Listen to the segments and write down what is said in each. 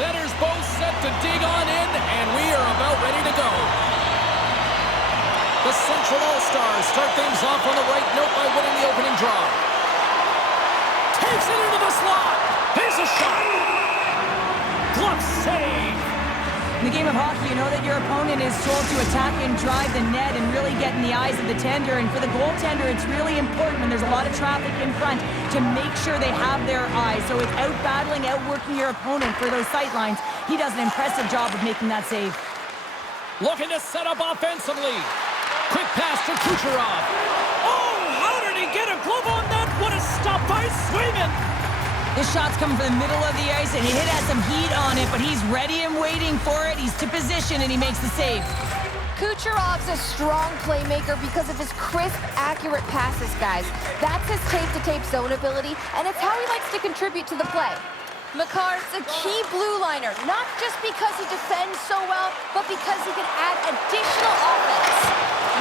centers both set to dig on in, and we are about ready to go. The Central All-Stars start things off on the right note by winning the opening draw. Takes it into the slot. Here's a shot. Glove save. In the game of hockey, you know that your opponent is told to attack and drive the net and really get in the eyes of the tender. And for the goaltender, it's really important when there's a lot of traffic in front to make sure they have their eyes. So it's out-battling, outworking your opponent for those sight lines. He does an impressive job of making that save. Looking to set up offensively. Quick pass to Kucherov. Oh, how did he get a glove on that? What a stop by Swayman. This shot's coming from the middle of the ice, and he has some heat on it, but he's ready and waiting for it. He's to position, and he makes the save. Kucherov's a strong playmaker because of his crisp, accurate passes, guys. That's his tape-to-tape zone ability, and it's how he likes to contribute to the play. Makar's a key blue liner, not just because he defends so well, but because he can add additional offense.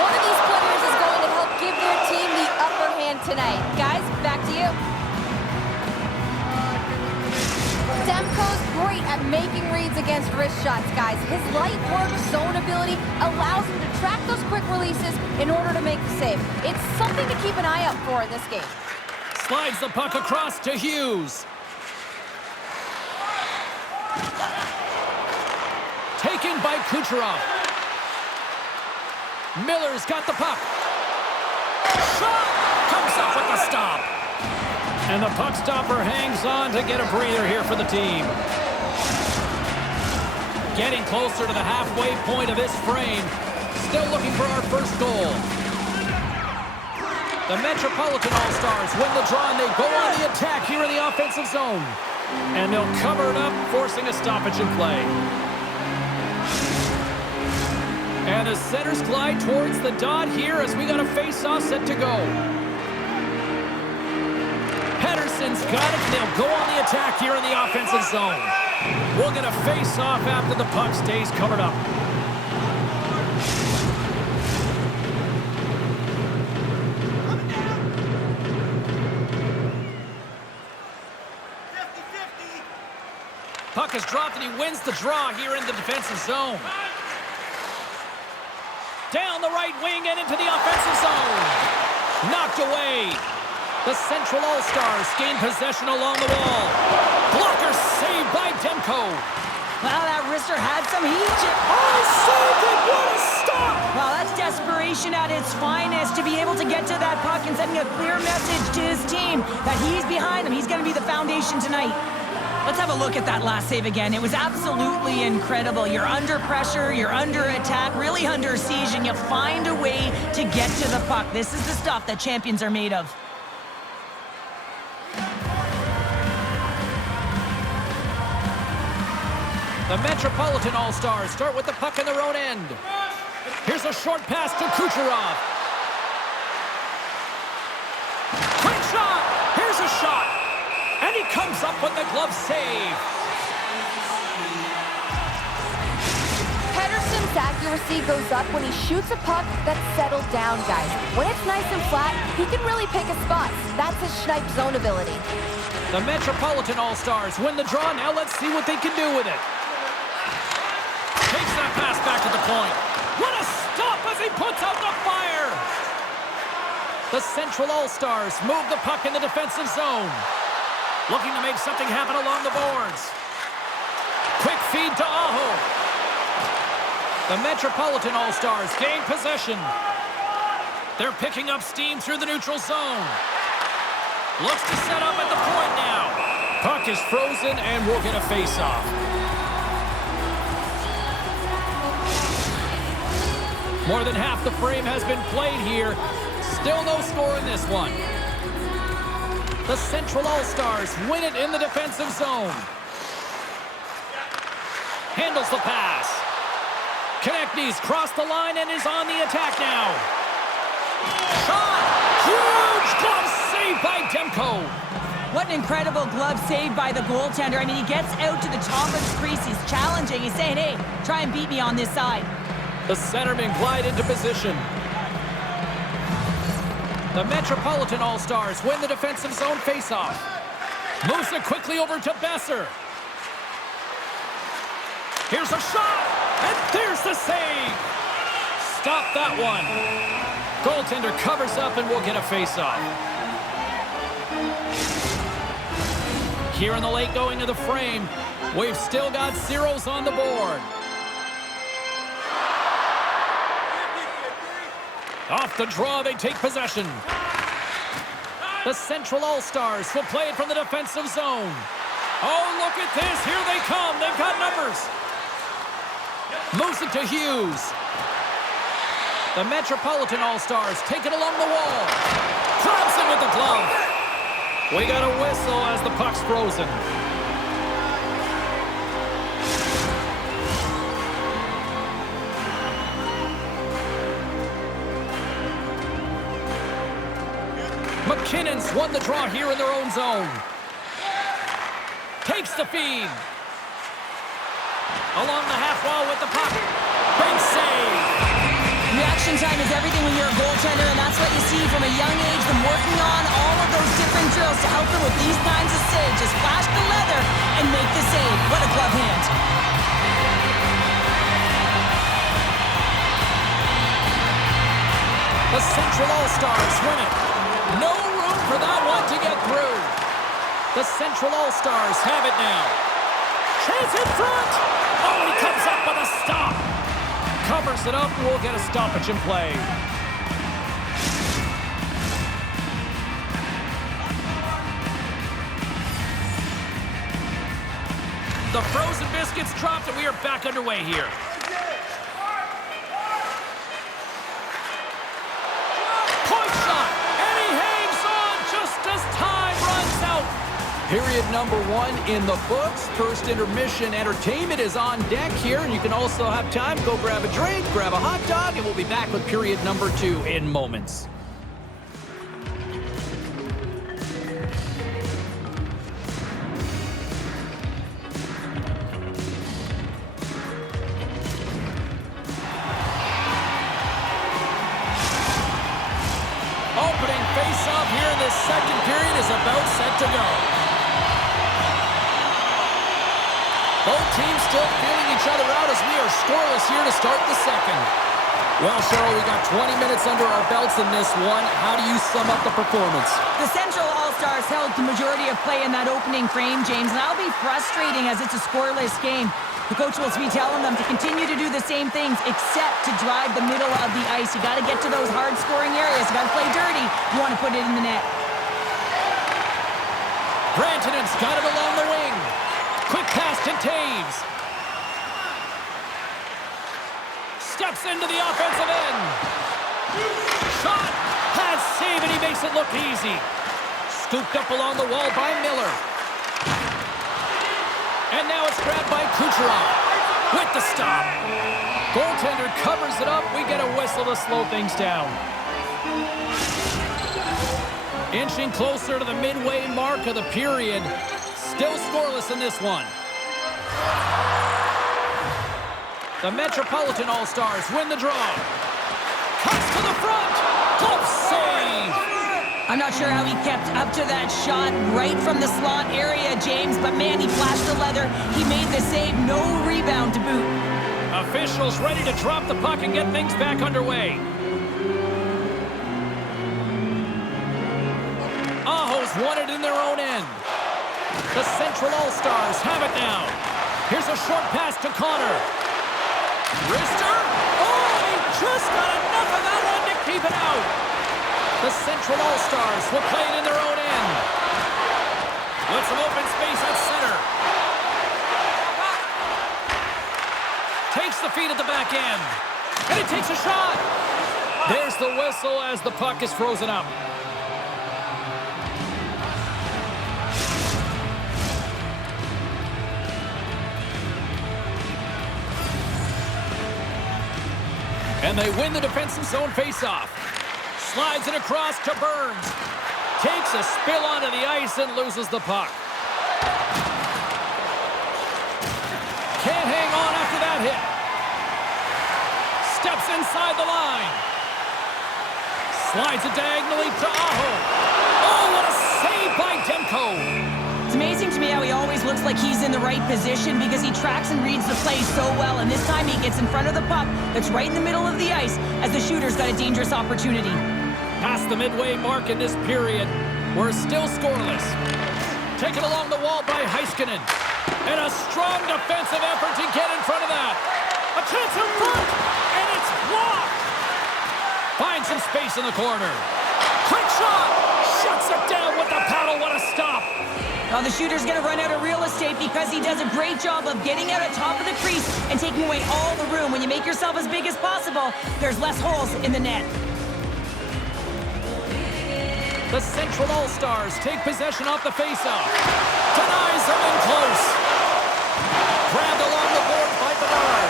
One of these players is going to help give their team the upper hand tonight. Guys, back to you. Demko's great at making reads against wrist shots, guys. His light work zone ability allows him to track those quick releases in order to make the save. It's something to keep an eye out for in this game. Slides the puck across to Hughes. Taken by Kucherov. Miller's got the puck. Shot! Comes up with the stop. And the puck stopper hangs on to get a breather here for the team. Getting closer to the halfway point of this frame. Still looking for our first goal. The Metropolitan All-Stars win the draw, and they go on the attack here in the offensive zone. And they'll cover it up, forcing a stoppage in play. And the centers glide towards the dot here as we got a face-off set to go. Pedersen's got it. They'll go on the attack here in the offensive zone. We'll get a face-off after the puck stays covered up. Puck is dropped, and he wins the draw here in the defensive zone. Down the right wing and into the offensive zone. Knocked away. The Central All-Stars gain possession along the wall. Blocker saved by Demko. Wow, that wrister had some heat. Oh, saved it! What a stop! Wow, that's desperation at its finest to be able to get to that puck and sending a clear message to his team that he's behind them. He's going to be the foundation tonight. Let's have a look at that last save again. It was absolutely incredible. You're under pressure, you're under attack, really under siege, and you find a way to get to the puck. This is the stuff that champions are made of. The Metropolitan All-Stars start with the puck in their own end. Here's a short pass to Kucherov. Quick shot! Here's a shot! And he comes up with the glove save. Pedersen's accuracy goes up when he shoots a puck that's settled down, guys. When it's nice and flat, he can really pick his spots. That's his snipe zone ability. The Metropolitan All-Stars win the draw. Now let's see what they can do with it. Takes that pass back to the point. What a stop as he puts out the fire! The Central All-Stars move the puck in the defensive zone. Looking to make something happen along the boards. Quick feed to Aho. The Metropolitan All-Stars gain possession. They're picking up steam through the neutral zone. Looks to set up at the point now. Puck is frozen, and we'll get a face-off. More than half the frame has been played here. Still no score in this one. The Central All-Stars win it in the defensive zone. Handles the pass. Konechny's crossed the line and is on the attack now. Shot! Huge glove saved by Demko. What an incredible glove save by the goaltender. I mean, he gets out to the top of the crease. He's challenging. He's saying, hey, try and beat me on this side. The centermen glide into position. The Metropolitan All-Stars win the defensive zone faceoff. Moves it quickly over to Besser. Here's a shot, and there's the save. Stop that one. Goaltender covers up, and we'll get a face-off. Here in the late going of the frame, we've still got zeros on the board. Off the draw, they take possession. The Central All-Stars will play it from the defensive zone. Oh, look at this. Here they come. They've got numbers. Moves it to Hughes. The Metropolitan All-Stars take it along the wall. Grabs it with the glove. We got a whistle as the puck's frozen. McKinnon's won the draw here in their own zone. Takes the feed. Along the half wall with the puck. Big save. Reaction time is everything when you're a goaltender, and that's what you see from a young age, them working on all of those different drills to help them with these kinds of saves. Just flash the leather and make the save. What a glove hand. The Central All-Stars win it. No room for that one to get through. The Central All-Stars have it now. Chase in front. Oh, he comes up with a stop. Covers it up, we'll get a stoppage in play. The frozen biscuits dropped, and we are back underway here. Point shot, and he hangs on just as time runs out. Period number 1 in the books. First intermission entertainment is on deck here, and you can also have time to go grab a drink, grab a hot dog, and we'll be back with period number 2 in moments. Opening face-off here in this second period is about set to go. Both teams still feeling each other out as we are scoreless here to start the second. Well, Cheryl, we got 20 minutes under our belts in this one. How do you sum up the performance? The Central All-Stars held the majority of play in that opening frame, James, and that'll be frustrating as it's a scoreless game. The coach will be telling them to continue to do the same things except to drive the middle of the ice. You got to get to those hard-scoring areas. You got to play dirty. You want to put it in the net. Rantanen's got it along the wing. Quick pass to Taves. Steps into the offensive end. Shot. Pass save, and he makes it look easy. Scooped up along the wall by Miller. And now it's grabbed by Kucherov. With the stop. Goaltender covers it up. We get a whistle to slow things down. Inching closer to the midway mark of the period. Still scoreless in this one. The Metropolitan All-Stars win the draw. Cuts to the front. Glove save. I'm not sure how he kept up to that shot right from the slot area, James, but man, he flashed the leather. He made the save. No rebound to boot. Officials ready to drop the puck and get things back underway. Aho's won it in their own end. The Central All-Stars have it now. Here's a short pass to Connor. Wrister? Oh, he just got enough of that one to keep it out. The Central All-Stars will play it in their own end. With some open space at center. Takes the feed at the back end. And he takes a shot. There's the whistle as the puck is frozen up. And they win the defensive zone faceoff. Slides it across to Burns. Takes a spill onto the ice and loses the puck. Can't hang on after that hit. Steps inside the line. Slides it diagonally to Aho. Oh, what a save by Demko. It's amazing to me how he always looks like he's in the right position because he tracks and reads the play so well, and this time he gets in front of the puck that's right in the middle of the ice as the shooter's got a dangerous opportunity. Past the midway mark in this period, we're still scoreless. Taken along the wall by Heiskanen. And a strong defensive effort to get in front of that. A chance in front, and it's blocked. Finds some space in the corner. Quick shot! Shuts it down with the paddle. What a stop! Well, the shooter's going to run out of real estate because he does a great job of getting out at top of the crease and taking away all the room. When you make yourself as big as possible, there's less holes in the net. The Central All-Stars take possession off the faceoff. Denies him in close. Grabbed along the board by Bedard.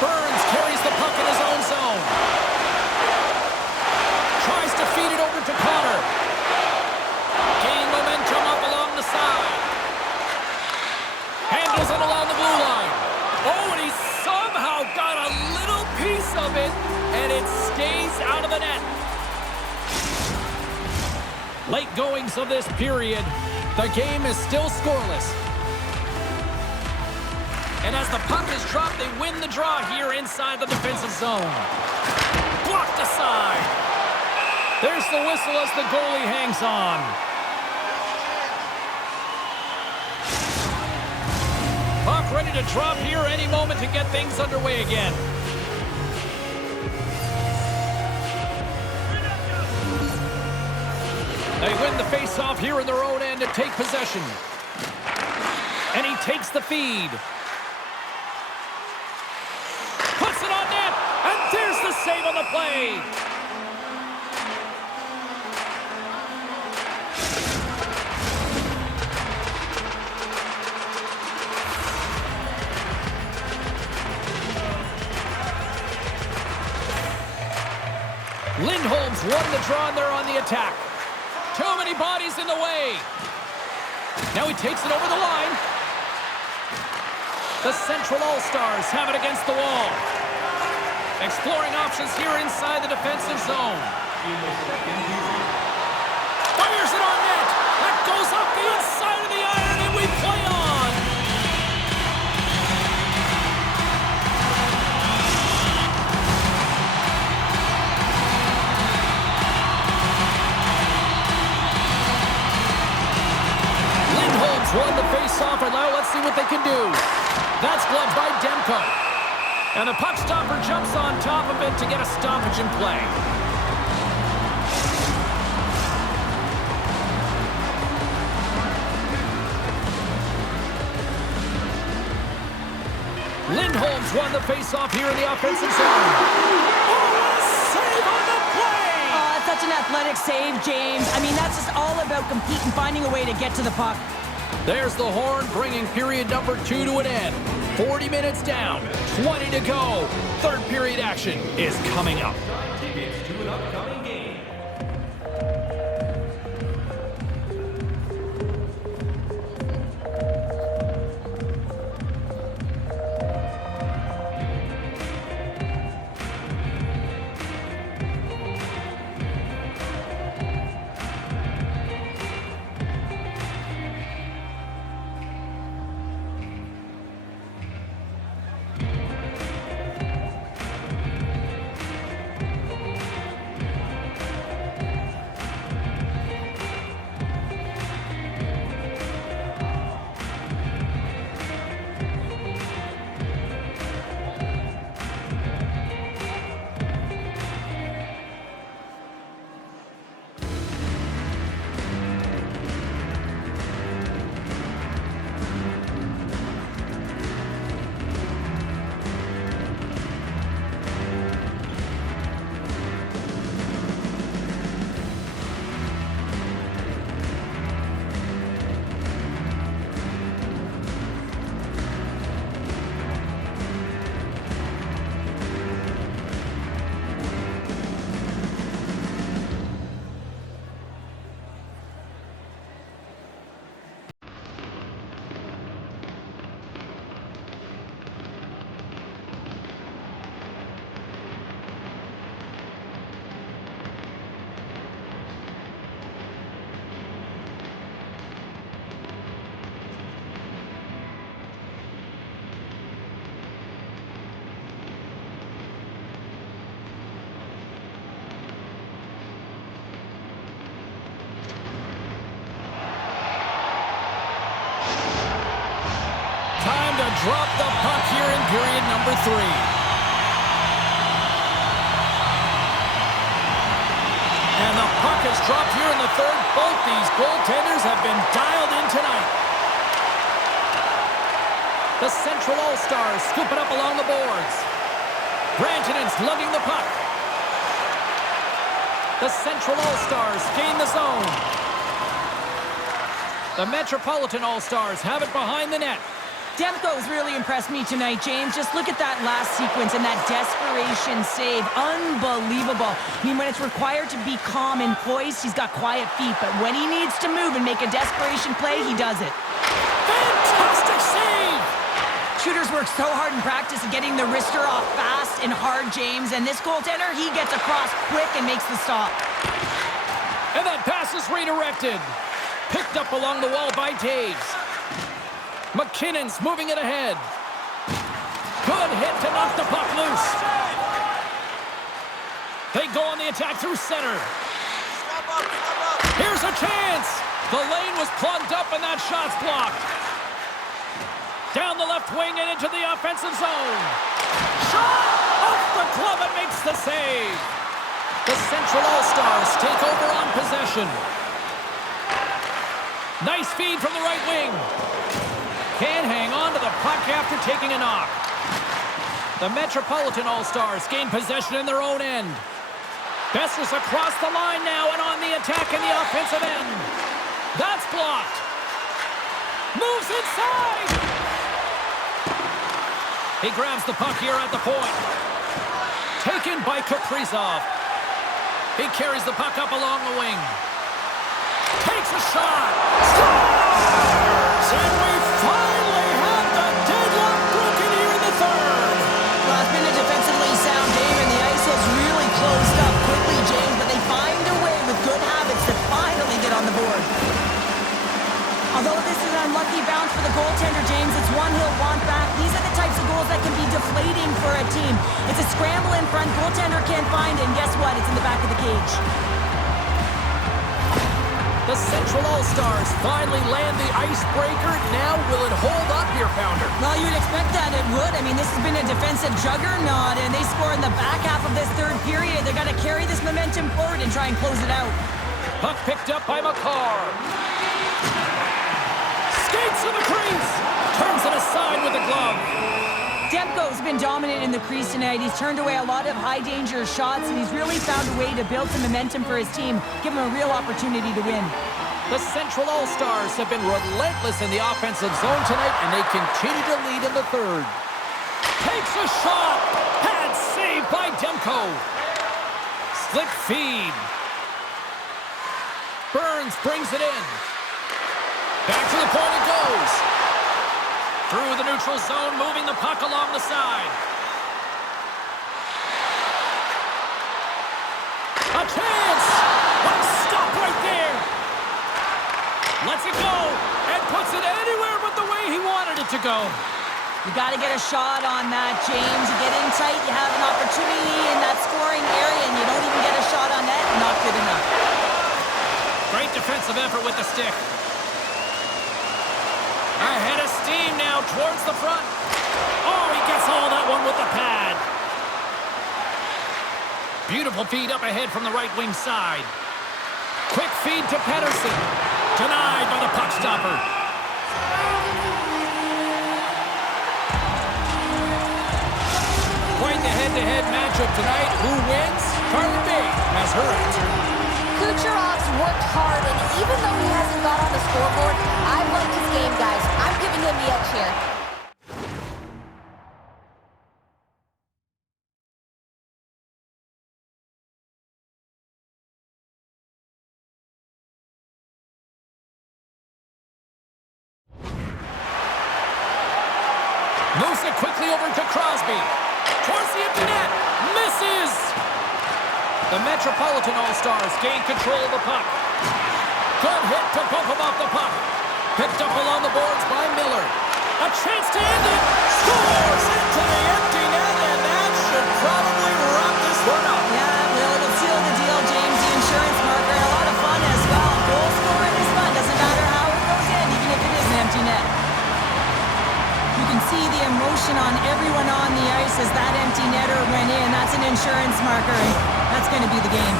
Burns carries the puck in his own zone. Tries to feed it over to Connor. Gain momentum up along the side. Handles it along the blue line. Oh, and he somehow got a little piece of it, and it stays out of the net. Late goings of this period, the game is still scoreless. And as the puck is dropped, they win the draw here inside the defensive zone. Blocked aside. There's the whistle as the goalie hangs on. Puck ready to drop here any moment to get things underway again. They win the face-off here in their own end and take possession. And he takes the feed. Puts it on net, and there's the save on the play. Lindholm's won the draw, and they're on the attack. Too many bodies in the way. Now he takes it over the line. The Central All-Stars have it against the wall. Exploring options here inside the defensive zone. Fires it on net. That goes up the inside of the iron, and we play on. Won the face-off, and now let's see what they can do. That's gloved by Demko. And the puck stopper jumps on top of it to get a stoppage in play. Lindholm's won the face-off here in the offensive zone. Oh, a save on the play! Oh, that's such an athletic save, James. I mean, that's just all about competing, finding a way to get to the puck. There's the horn, bringing period number 2 to an end. 40 minutes down, 20 to go. Third period action is coming up. Tickets to an upcoming game. drop the puck here in period number 3. And the puck is dropped here in the third. Both these goaltenders have been dialed in tonight. The Central All-Stars scoop it up along the boards. Rantanen's lugging the puck. The Central All-Stars gain the zone. The Metropolitan All-Stars have it behind the net. Demko's really impressed me tonight, James. Just look at that last sequence and that desperation save. Unbelievable. I mean, when it's required to be calm and poised, he's got quiet feet. But when he needs to move and make a desperation play, he does it. Fantastic save! Shooters work so hard in practice at getting the wrister off fast and hard, James. And this goaltender, he gets across quick and makes the stop. And that pass is redirected. Picked up along the wall by Taves. McKinnon's moving it ahead. Good hit to knock the puck loose. They go on the attack through center. Here's a chance. The lane was plugged up and that shot's blocked. Down the left wing and into the offensive zone. Shot off the glove and makes the save. The Central All-Stars take over on possession. Nice feed from the right wing. Can't hang on to the puck after taking a knock. The Metropolitan All-Stars gain possession in their own end. Besser's across the line now and on the attack in the offensive end. That's blocked. Moves inside. He grabs the puck here at the point. Taken by Kaprizov. He carries the puck up along the wing. Takes a shot. Scores! And we finally have the deadlock broken here in the third. Well, it's been a defensively sound game, and the ice has really closed up quickly, James, but they find a way with good habits to finally get on the board. Although this is an unlucky bounce for the goaltender, James, it's one he'll want back. These are the types of goals that can be deflating for a team. It's a scramble in front, goaltender can't find it, and guess what? It's in the back of the cage. The Central All-Stars finally land the icebreaker. Now will it hold up here, Pounder? Well, you'd expect that it would. I mean, this has been a defensive juggernaut, and they score in the back half of this third period. They've got to carry this momentum forward and try and close it out. Puck picked up by Makar. Skates to the crease. Turns it aside with the glove. Demko's been dominant in the crease tonight. He's turned away a lot of high-danger shots, and he's really found a way to build some momentum for his team, give him a real opportunity to win. The Central All-Stars have been relentless in the offensive zone tonight, and they continue to lead in the third. Takes a shot. Pad save by Demko. Slick feed. Burns brings it in. Back to the point it goes. Through the neutral zone, moving the puck along the side. A chance! What a stop right there! Lets it go and puts it anywhere but the way he wanted it to go. You got to get a shot on that, James. You get in tight, you have an opportunity in that scoring area, and you don't even get a shot on net. Not good enough. Great defensive effort with the stick. Ahead of steam now towards the front. Oh, he gets all that one with the pad. Beautiful feed up ahead from the right wing side. Quick feed to Pettersson. Denied by the puck stopper. Quite the head-to-head matchup tonight. Who wins? Carly Bay has her answer. Kucherov's worked hard, and even though he hasn't got on the scoreboard, I've liked his game, guys. I'm giving him the edge here. Moves it quickly over to Crosby. Towards the empty net. Misses! The Metropolitan All-Stars gain control of the puck. Good hit to bump him off the puck. Picked up along the boards by Miller. A chance to end it. Scores into the empty net, and that should probably wrap this one up. Yeah, well, it'll seal the deal, James. The insurance marker, and a lot of fun as well. Goal scoring is fun. Doesn't matter how it goes in, even if it is an empty net. You can see the insurance marker, and that's going to be the game.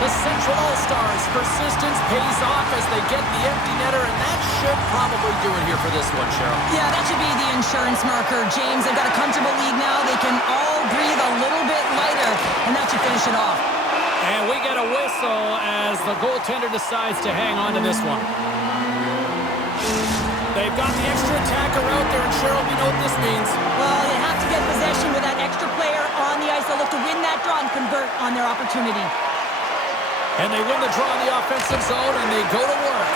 The Central All-Stars' persistence pays off as they get the empty netter, and that should probably do it here for this one, Cheryl. Yeah, that should be the insurance marker, James. They've got a comfortable lead now. They can all breathe a little bit lighter, and that should finish it off. And we get a whistle as the goaltender decides to hang on to this one. They've got the extra attacker out there, and Cheryl, we know what this means. Well, they have to get possession with that extra player on the ice. They'll look to win that draw and convert on their opportunity. And they win the draw in the offensive zone, and they go to work.